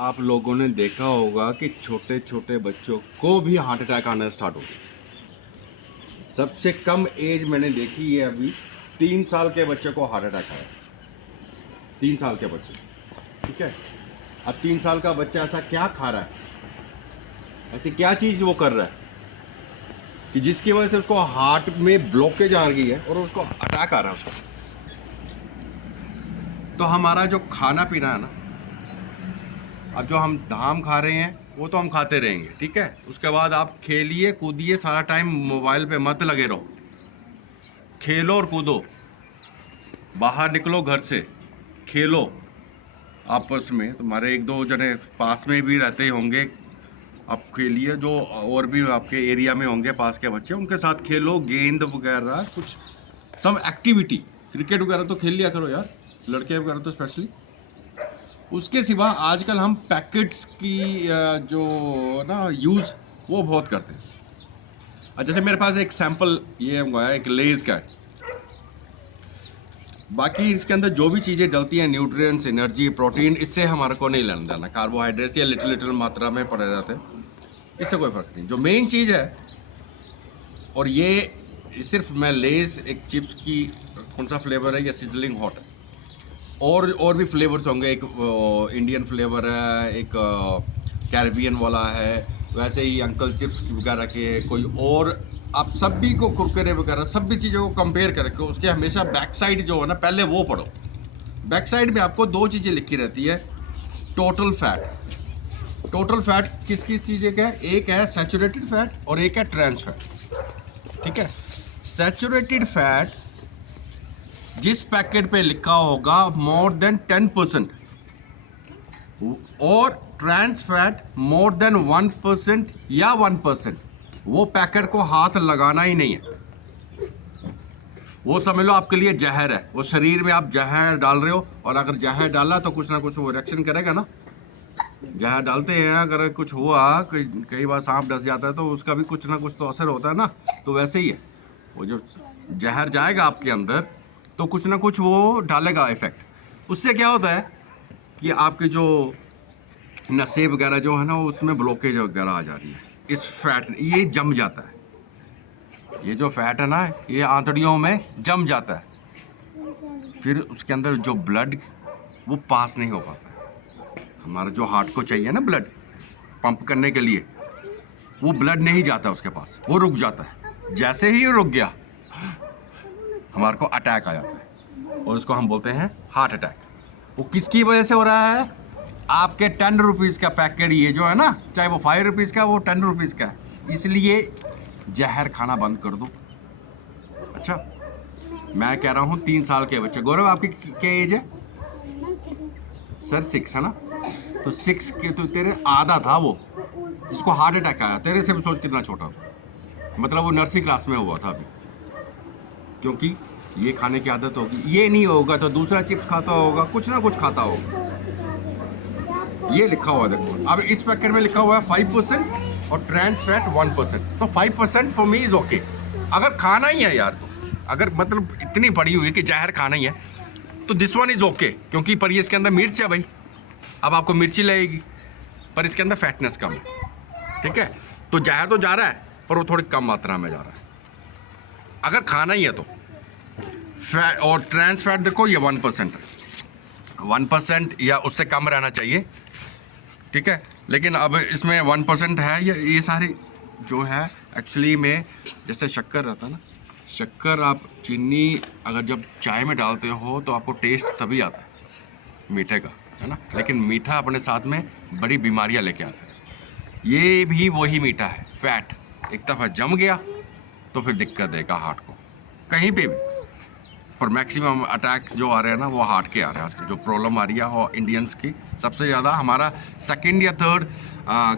आप लोगों ने देखा होगा कि छोटे छोटे बच्चों को भी हार्ट अटैक आना स्टार्ट हो गया। सबसे कम एज मैंने देखी है अभी 3 साल के बच्चे को हार्ट अटैक आया। 3 साल के बच्चे, ठीक है। अब 3 साल का बच्चा ऐसा क्या खा रहा है, ऐसी क्या चीज़ वो कर रहा है कि जिसकी वजह से उसको हार्ट में ब्लॉकेज आ गई है और उसको अटैक आ रहा है उसको। तो हमारा जो खाना पीना है ना, अब जो हम धाम खा रहे हैं वो तो हम खाते रहेंगे, ठीक है। उसके बाद आप खेलिए कूदिए, सारा टाइम मोबाइल पे मत लगे रहो, खेलो और कूदो, बाहर निकलो घर से, खेलो आपस में। तुम्हारे एक दो जने पास में भी रहते ही होंगे, आप खेलिए। जो और भी आपके एरिया में होंगे पास के बच्चे, उनके साथ खेलो, गेंद वगैरह कुछ सम एक्टिविटी, क्रिकेट वगैरह तो खेल लिया करो यार, लड़के वगैरह तो स्पेशली। उसके सिवा आजकल हम पैकेट्स की जो ना यूज़ वो बहुत करते हैं। जैसे मेरे पास एक सैंपल ये मंगाया, एक लेज़ का है। बाकी इसके अंदर जो भी चीज़ें डलती हैं, न्यूट्रिएंट्स, एनर्जी, प्रोटीन, इससे हमारे को नहीं लेना देना। कार्बोहाइड्रेट्स या लिटिल लिटिल मात्रा में पड़े रहते हैं, इससे कोई फ़र्क नहीं। जो मेन चीज़ है, और ये सिर्फ मैं लेज़ एक चिप्स की कौन सा फ्लेवर है, या सिजलिंग हॉट है, और भी फ्लेवर्स होंगे। एक इंडियन फ्लेवर है, एक कैरेबियन वाला है, वैसे ही अंकल चिप्स वगैरह के कोई और। आप सभी को कुरकुरे वगैरह सभी चीज़ों को कंपेयर करके उसके हमेशा बैक साइड जो है ना, पहले वो पढ़ो। बैक साइड में आपको दो चीज़ें लिखी रहती है, टोटल फैट। टोटल फैट किस किस चीज़ें का है, एक है सैचुरेटेड फैट और एक है ट्रांस फैट, ठीक है। सैचुरेटेड फैट जिस पैकेट पे लिखा होगा मोर देन 10%, और ट्रांस फैट मोर देन 1% या 1%, वो पैकेट को हाथ लगाना ही नहीं है। वो समझ लो आपके लिए जहर है। वो शरीर में आप जहर डाल रहे हो, और अगर जहर डाला तो कुछ ना कुछ वो रिएक्शन करेगा ना। जहर डालते हैं, अगर कुछ हुआ, कई बार सांप डस जाता है तो उसका भी कुछ ना कुछ तो असर होता है ना। तो वैसे ही है, वो जो जहर जाएगा आपके अंदर तो कुछ ना कुछ वो डालेगा इफेक्ट। उससे क्या होता है कि आपके जो नसें वगैरह जो है ना, उसमें ब्लॉकेज वगैरह आ जा रही है। इस फैट ये जम जाता है, ये जो फैट है ना, ये आंतड़ियों में जम जाता है। फिर उसके अंदर जो ब्लड वो पास नहीं हो पाता है। हमारा जो हार्ट को चाहिए ना ब्लड पंप करने के लिए, वो ब्लड नहीं जाता उसके पास, वो रुक जाता है। जैसे ही रुक गया, हमारे को अटैक आ जाता है, और उसको हम बोलते हैं हार्ट अटैक। वो किसकी वजह से हो रहा है? आपके 10 रुपीज़ का पैकेट ये जो है ना, चाहे वो 5 रुपीज़ का, वो 10 रुपीज़ का है। इसलिए जहर खाना बंद कर दो। अच्छा, मैं कह रहा हूँ 3 साल के बच्चे। गौरव आपकी क्या एज है? सर 6 है ना, तो 6 के तो तेरे आधा था वो जिसको हार्ट अटैक आया। तेरे से भी सोच कितना छोटा था, मतलब वो नर्सरी क्लास में हुआ था अभी। क्योंकि ये खाने की आदत होगी, ये नहीं होगा तो दूसरा चिप्स खाता होगा, कुछ ना कुछ खाता होगा। ये लिखा हुआ है देखो, अब इस पैकेट में लिखा हुआ है 5% और trans fat 1%। So 5% for me is okay. अगर खाना ही है यार, तो अगर मतलब इतनी पड़ी हुई है कि जहर खाना ही है, तो दिस वन इज ओके। क्योंकि पर ये इसके अंदर मिर्च है भाई, अब आपको मिर्ची लगेगी, पर इसके अंदर फैटनेस कम है, ठीक है। तो जहर तो जा रहा है, पर वो थोड़ी कम मात्रा में जा रहा है। अगर खाना ही है तो फैट और ट्रांस फैट देखो, ये 1% है। 1% या उससे कम रहना चाहिए, ठीक है। लेकिन अब इसमें 1% है। ये सारी जो है एक्चुअली में, जैसे शक्कर रहता है ना, शक्कर आप चीनी अगर जब चाय में डालते हो तो आपको टेस्ट तभी आता है मीठे का, है ना। लेकिन मीठा अपने साथ में बड़ी बीमारियां लेके आता है। ये भी वही मीठा है, फैट एक दफ़ा जम गया तो फिर दिक्कत देगा हार्ट को कहीं पे भी। पर मैक्सिमम अटैक्स जो आ रहे हैं ना, वो हार्ट के आ रहे हैं आजकल। जो प्रॉब्लम आ रही है और इंडियंस की सबसे ज़्यादा, हमारा सेकंड या थर्ड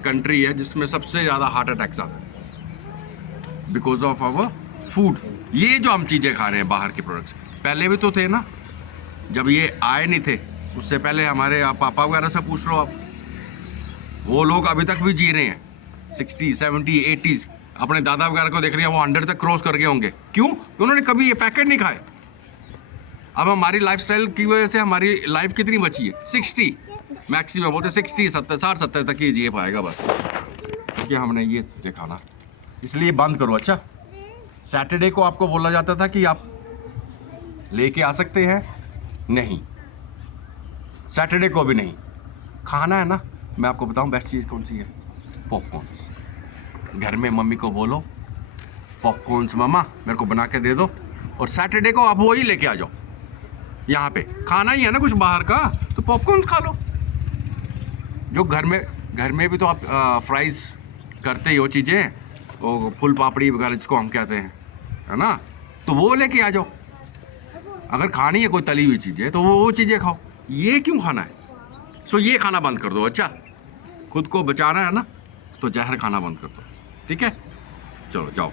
कंट्री है जिसमें सबसे ज़्यादा हार्ट अटैक्स आते हैं, बिकॉज ऑफ आवर फूड। ये जो हम चीज़ें खा रहे हैं बाहर के प्रोडक्ट्स, पहले भी तो थे ना, जब ये आए नहीं थे उससे पहले हमारे पापा वगैरह से पूछ लो आप, वो लोग अभी तक भी जी रहे हैं 60, 70, 80s। अपने दादा वगैरह को देख रही है, वो 100 तक क्रॉस कर गए होंगे। क्यों? उन्होंने कभी ये पैकेट नहीं खाए। अब हमारी लाइफस्टाइल की वजह से हमारी लाइफ कितनी बची है? 60 मैक्सिमम, बोलते 60 70 60 70 तक ही जी पाएगा बस, क्योंकि हमने ये चीज़ें खाना, इसलिए बंद करो। अच्छा, सैटरडे को आपको बोला जाता था कि आप लेके आ सकते हैं, नहीं, सैटरडे को भी नहीं खाना है ना। मैं आपको बताऊं बेस्ट चीज़ कौन सी है? पॉपकॉर्न। घर में मम्मी को बोलो पॉपकॉर्न्स मम्मा मेरे को बना के दे दो, और सैटरडे को आप वही लेके आ जाओ। यहाँ पे खाना ही है ना कुछ बाहर का, तो पॉपकॉर्न खा लो। जो घर में भी तो आप फ्राइज करते ही हो चीज़ें, वो फुल पापड़ी वगैरह जिसको हम कहते हैं, है ना, तो वो लेके आ जाओ। अगर खानी है कोई तली हुई चीज़ें तो वो चीज़ें खाओ, ये क्यों खाना है? सो ये खाना बंद कर दो। अच्छा, खुद को बचाना है ना, तो जहर खाना बंद कर दो, ठीक है? चलो जाओ।